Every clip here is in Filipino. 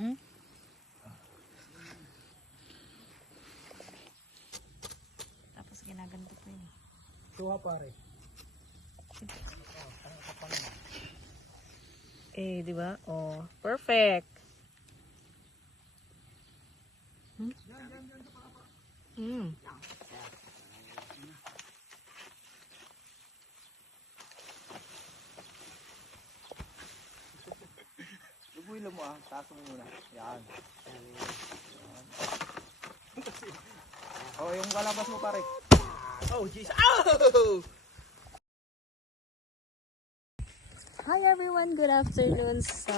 Hmm? Tapos ginaganto pa yun. Suha pare. Eh, di ba? Oh, perfect. Hmm? Hmm. Lubuin mo taas mo muna. Yan. Oh, yung kalabas mo pare. Oh, jeez. Oh! Hi everyone, good afternoon. So,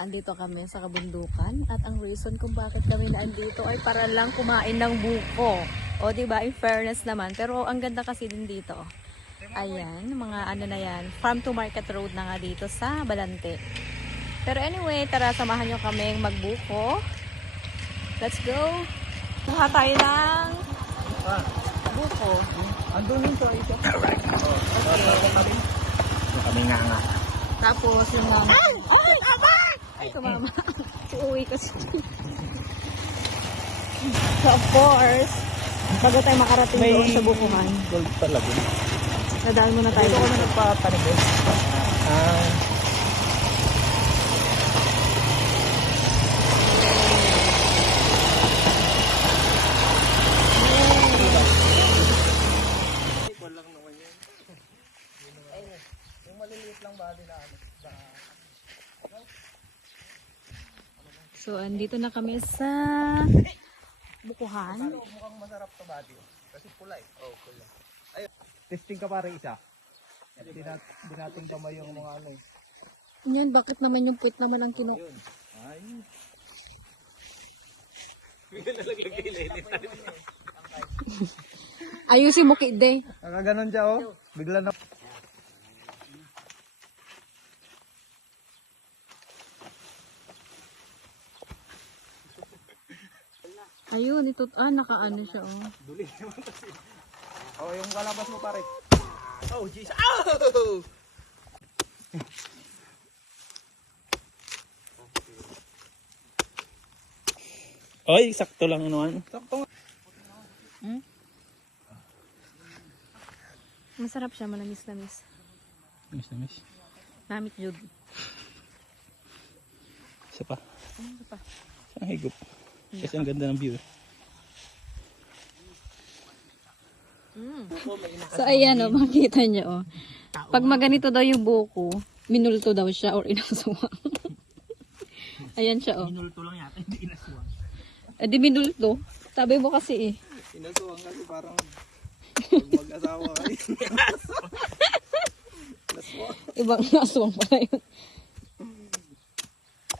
andito kami sa kabundukan at ang reason kung bakit kami naandito ay para lang kumain ng buko. O di ba, in fairness naman, pero ang ganda kasi din dito. Ayan, mga ano na yan, farm to market road na nga dito sa Balante. Pero anyway, tara samahan nyo kaming magbuko. Let's go. Kuha tayo ng buko. Andun yung sa ito. Okay. Kami nga. Tapos yung mama. Ay, mama. Uuwi kasi. So of course, bago tayo makarating doon sa bukuhan, Gold talaga. nadaan muna tayo. Dito ko na nagpatanig eh. Walang naman yan. Yung maliliit lang ba din na ano? So, andito na kami sa bukuhan. Mukhang masarap to bati. Kasi pula eh. Oh, pula. Ayun. Testing ka pare isa. Hindi natin kamay yung mga ano eh. Yan, bakit naman yung puwit naman ang kinuk... Yun. Ayun. Ayusin mo kide. Nakaganon siya oh. Bigla na. Ayun, ito, nakaano siya, oh. Duli naman kasi. Oh, yung kalabas mo pare. Oh, jeez. Oh! Oy, sakto lang naman. Sakto. Hmm? Masarap siya, manamis-namis. Miss na miss. Namit jud. Isa pa. Ano pa? Ang higop. Kasi ang ganda ng view. So ayan o, makita nyo o. Pag maganito daw yung buko, minulto daw siya or inaswang. Ayan siya o. Minulto lang yata, hindi inaswang. Eh di minulto. Sabi mo kasi eh. Inasuwang kasi parang pag mag-asawa kayo. Naswang. Ibang naswang pala yun.